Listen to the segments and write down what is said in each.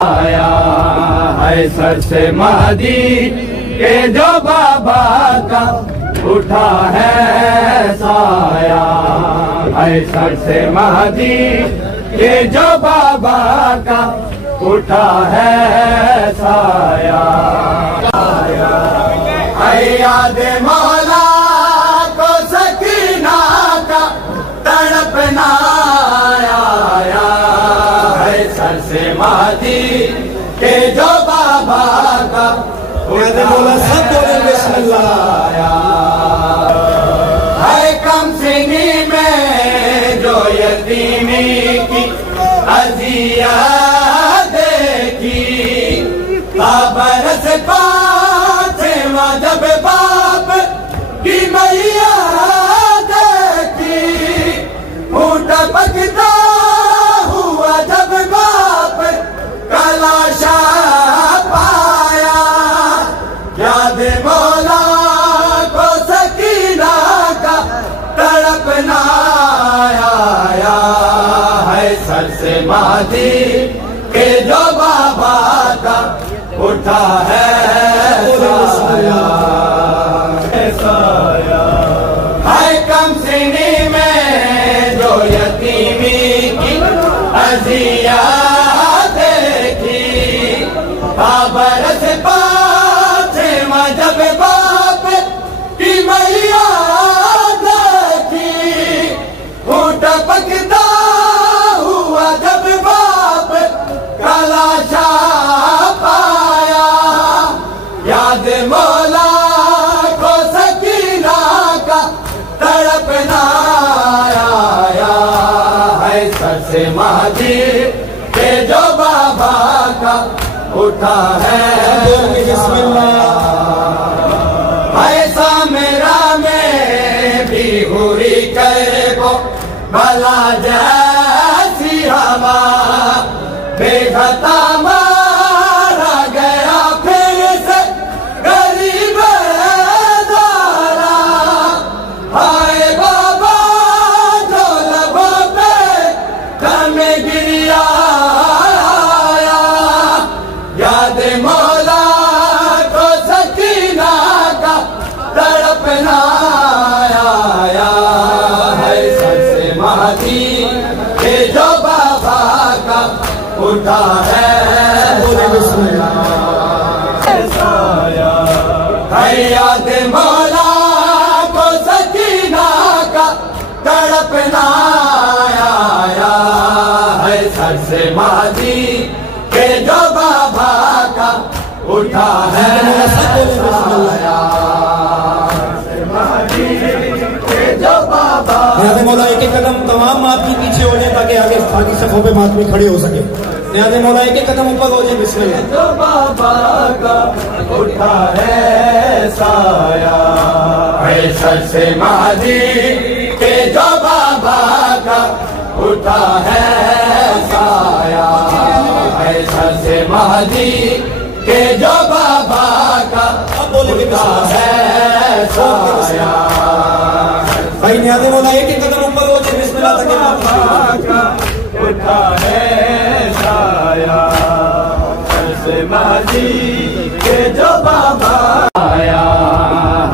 آیا ہے سر سے مہدی کہ جو بابا کا اٹھا ہے سایہ، ہے سر سے مہدی کہ جو بابا کا اٹھا ہے سایہ، ہے یاد مولا کو سکینہ کا تڑپنا آیا، ہے سر سے مہدی کہ جو بابا کا مولا سب بولیں بسم اللہ، ہے کم سنی میں جو یتیمی کی اذیت دیکھی، برس پاچھواں جب باپ کی میاں دیکھی، اونٹ پکتا ہوا جب باپ کا لاشا پایا، یاد مولا کو سکینہ کا تڑپنا آیا، ہے سر سے مہدی کہ جو بابا کا اٹھا ہے سایہ، ہے کم سنی میں جو یتیمی کی اذیت دیکھی، برس پاچھواں جب باپ کی میاں دیکھی، اونٹ پکتا ہوا جب باپ کا لاشا پایا، یاد مولا کو سکینہ کا تڑپنا آیا، ہے سر سے مہدی کہ جو بابا کا اٹھا ہے بسم اللہ، ایسا میرا میں بھی ہوری کرے کو بلا جیسی ہوا، بے خطا مارا گیا پھر سے غریب دارا، ہائے بابا جو لبوں پہ دم گریا آیا، یاد مولا کو سکینہ کا تڑپنا آیا، ہے سر سے مہدی کہ جو بابا کا اٹھا ہے بسم اللہ، ہے یاد مولا کو سکینہ کا تڑپنا آیا، ہے سر سے مہدی کہ جو بابا کا اٹھا ہے سایہ، سر مہدی کہ جو بابا نیاز مولا ایک ایک قدم تمام ماتمی پیچھے ہو جائیں تاکہ آگے باقی صفوں پہ ماتمی کھڑے ہو سکے، نیاز مولا ایک ایک قدم اوپر ہو جائیں، بسم اللہ، جو بابا کا اٹھا ہے سایہ، ہے سر سے مہدی کہ جو بابا کا اٹھا ہے سایہ، ہے سر سے مہدی کہ جو بابا کا اٹھا ہے سایہ، بھائی نیاز مولا ایک ایک قدم اوپر ہو جائیں، بسم اللہ، تاکہ بابا کا اٹھا ہے سایہ، سر سے مہدی کہ جو بابا آیا،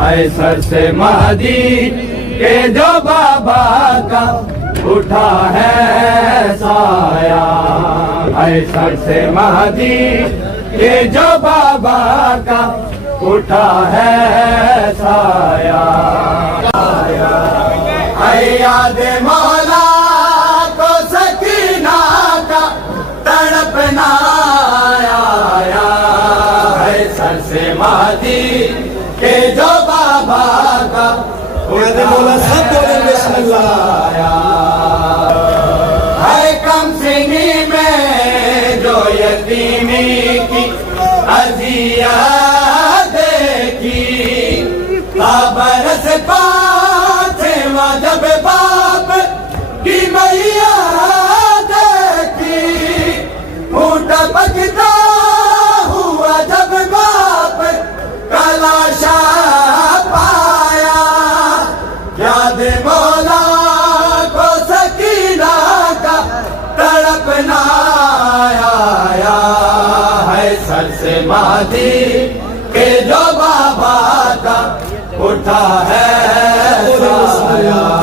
ہے سر سے مہدی کہ جو بابا کا اٹھا ہے سایہ، ہے سر سے مہدی کہ جو بابا کا اٹھا ہے سایہ، ہے یاد مولا کو سکینہ کا تڑپنا آیا، ہے سر سے مہدی کہ جو بابا کا نیاز مولا سب بولیں بسم اللہ، ہے کم سنی میں جو یتیمی کی اذیت دیکھی، برس پاچھواں جب باپ کی میاں دیکھی، اونٹ پکتا ہوا جب باپ کا لاشا پایا، یاد مولا مہدی کہ جو بابا کا اٹھا ہے سایہ